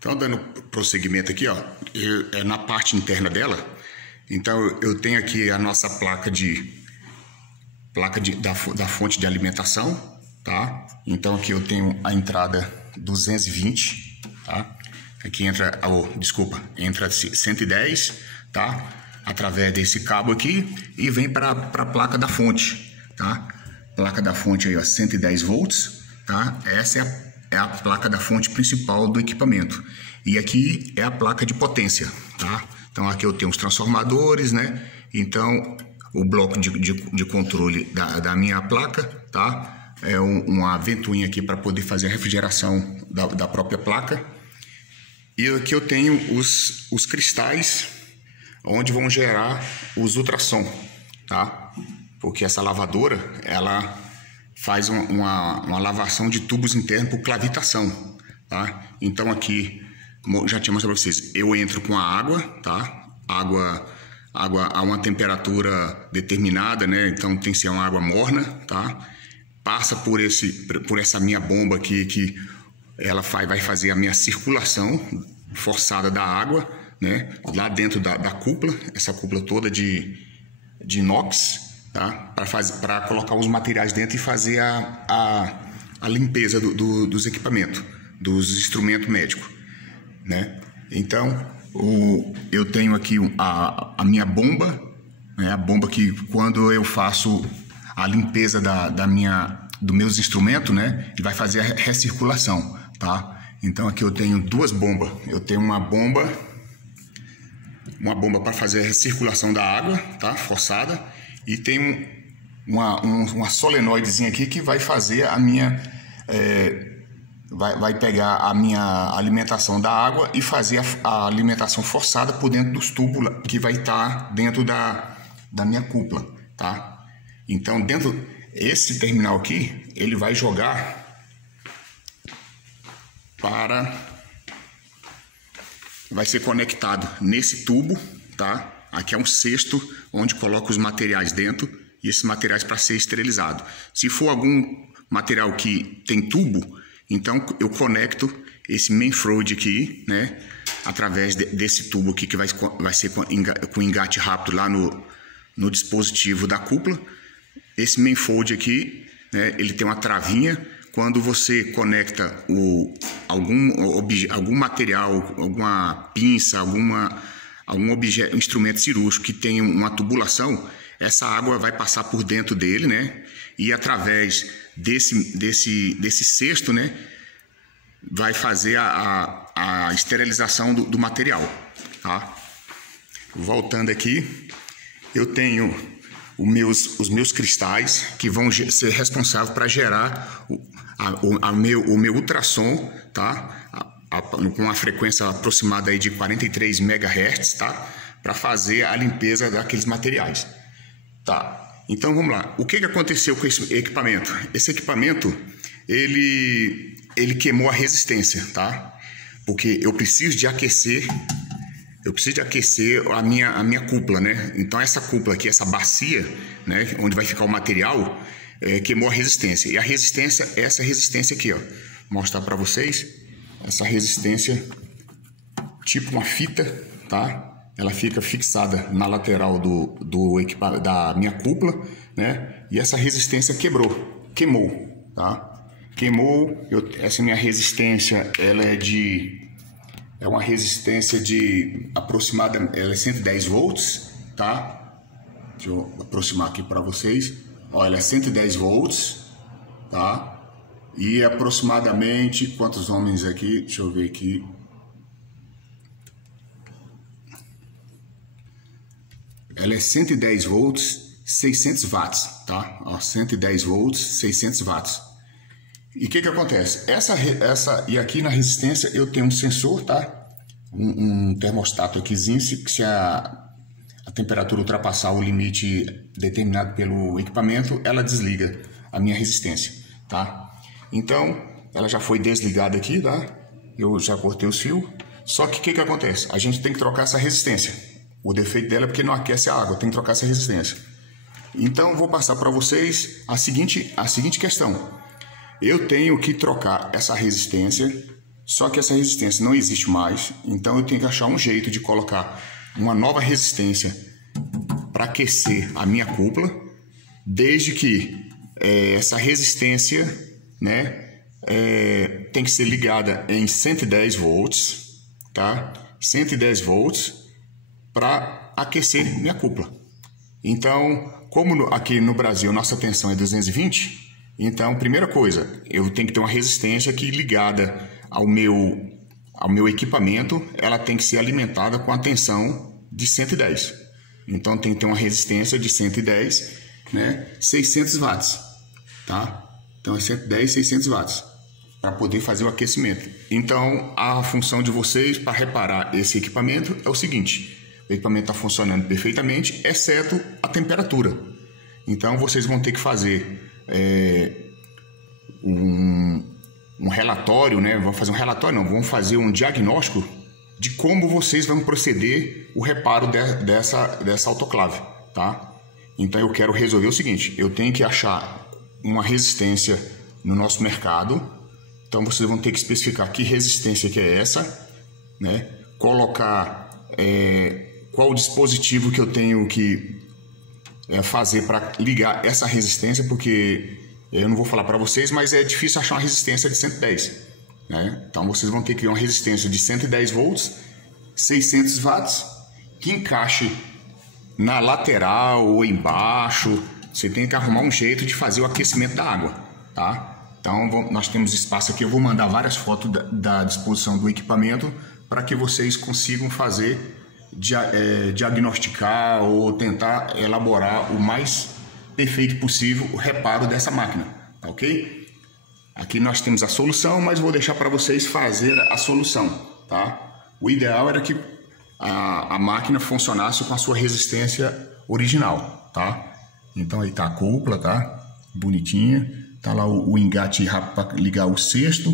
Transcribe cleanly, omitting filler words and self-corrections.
Então, dando prosseguimento aqui, ó, é na parte interna dela. Então, eu tenho aqui a nossa da fonte de alimentação, tá? Então, aqui eu tenho a entrada 220, tá? Aqui entra, entra 110, tá? Através desse cabo aqui e vem para a placa da fonte, tá? Placa da fonte aí, ó, 110 volts, tá? Essa é a placa da fonte principal do equipamento. E aqui é a placa de potência, tá? Então aqui eu tenho os transformadores, né? Então o bloco de controle da minha placa, tá? É uma ventoinha aqui para poder fazer a refrigeração da própria placa. E aqui eu tenho os cristais onde vão gerar os ultrassom, tá? Porque essa lavadora, ela faz uma lavação de tubos internos por clavitação, tá? Então aqui, já tinha mostrado para vocês, eu entro com a água, tá? Água a uma temperatura determinada, né? Então tem que ser uma água morna, tá? Passa por essa minha bomba aqui, que ela vai fazer a minha circulação forçada da água, né? Lá dentro da cúpula, essa cúpula toda de inox, tá? Para colocar os materiais dentro e fazer a limpeza dos equipamentos, dos instrumentos médicos, né? Então eu tenho aqui a minha bomba, né? A bomba que quando eu faço a limpeza dos meus instrumentos, né? Ele vai fazer a recirculação, tá? Então aqui eu tenho duas bombas. Eu tenho uma bomba para fazer a recirculação da água, tá? Forçada, e tem uma solenoidezinha aqui que vai fazer a minha vai pegar a minha alimentação da água e fazer a alimentação forçada por dentro dos tubos que vai estar dentro da minha cúpula, tá? Então esse terminal aqui, ele vai jogar vai ser conectado nesse tubo, tá? Aqui é um cesto onde coloca os materiais dentro e esses materiais para ser esterilizado. Se for algum material que tem tubo, então eu conecto esse main fluid aqui, né? Através desse tubo aqui que vai ser com engate rápido lá no dispositivo da cúpula. Esse main fluid aqui, né? Ele tem uma travinha. Quando você conecta algum material, alguma pinça, algum instrumento cirúrgico que tem uma tubulação, essa água vai passar por dentro dele, né? E através desse cesto, né? Vai fazer a esterilização do material, tá? Voltando aqui, eu tenho os meus cristais que vão ser responsáveis para gerar o meu ultrassom, tá? Com uma frequência aproximada aí de 43 MHz, tá? Para fazer a limpeza daqueles materiais, tá? Então vamos lá. O que aconteceu com esse equipamento? Esse equipamento ele queimou a resistência, tá? Porque eu preciso de aquecer a minha cúpula, né? Então essa cúpula aqui, essa bacia, né, onde vai ficar o material, queimou a resistência. E a resistência, essa resistência aqui, ó, vou mostrar para vocês. Essa resistência, tipo uma fita, tá? Ela fica fixada na lateral da minha cúpula, né? E essa resistência queimou, tá? Queimou. Essa minha resistência, ela é uma resistência de aproximadamente, ela é 110 volts, tá? Deixa eu aproximar aqui para vocês. Olha, ela é 110 volts, tá? E aproximadamente, quantos ohms aqui? Deixa eu ver aqui. Ela é 110 volts, 600 watts, tá? Ó, 110 volts, 600 watts. E o que acontece? E aqui na resistência eu tenho um sensor, tá? Um termostato aquizinho, se a temperatura ultrapassar o limite determinado pelo equipamento, ela desliga a minha resistência, tá? Então, ela já foi desligada aqui, tá? Eu já cortei os fios. Só que o que acontece? A gente tem que trocar essa resistência. O defeito dela é porque não aquece a água, tem que trocar essa resistência. Então, vou passar para vocês a seguinte questão. Eu tenho que trocar essa resistência Só que essa resistência não existe mais, então eu tenho que achar um jeito de colocar uma nova resistência para aquecer a minha cúpula, desde que essa resistência, né, tem que ser ligada em 110 volts, tá? 110 volts para aquecer minha cúpula. Então, como aqui no Brasil nossa tensão é 220, então, primeira coisa, eu tenho que ter uma resistência que ligada ao meu equipamento, ela tem que ser alimentada com a tensão de 110. Então, tem que ter uma resistência de 110, né, 600 watts, tá? Então, é 110, 600 watts, para poder fazer o aquecimento. Então, a função de vocês para reparar esse equipamento é o seguinte: o equipamento está funcionando perfeitamente, exceto a temperatura. Então, vocês vão ter que fazer um relatório, né? Vão fazer um relatório, não, vão fazer um diagnóstico de como vocês vão proceder o reparo dessa autoclave, tá? Então, eu quero resolver o seguinte: eu tenho que achar uma resistência no nosso mercado. Então, vocês vão ter que especificar que resistência que é essa, né? Colocar qual o dispositivo que eu tenho que fazer para ligar essa resistência, porque eu não vou falar para vocês, mas é difícil achar uma resistência de 110, né? Então, vocês vão ter que ver uma resistência de 110 volts, 600 watts, que encaixe na lateral ou embaixo. Você tem que arrumar um jeito de fazer o aquecimento da água, tá? Então, nós temos espaço aqui. Eu vou mandar várias fotos da disposição do equipamento para que vocês consigam fazer, diagnosticar ou tentar elaborar o mais perfeito possível o reparo dessa máquina, tá ok? Aqui nós temos a solução, mas vou deixar para vocês fazer a solução, tá? O ideal era que a máquina funcionasse com a sua resistência original, tá? Então aí tá a cúpula, tá? Bonitinha. Tá lá o engate rápido para ligar o cesto.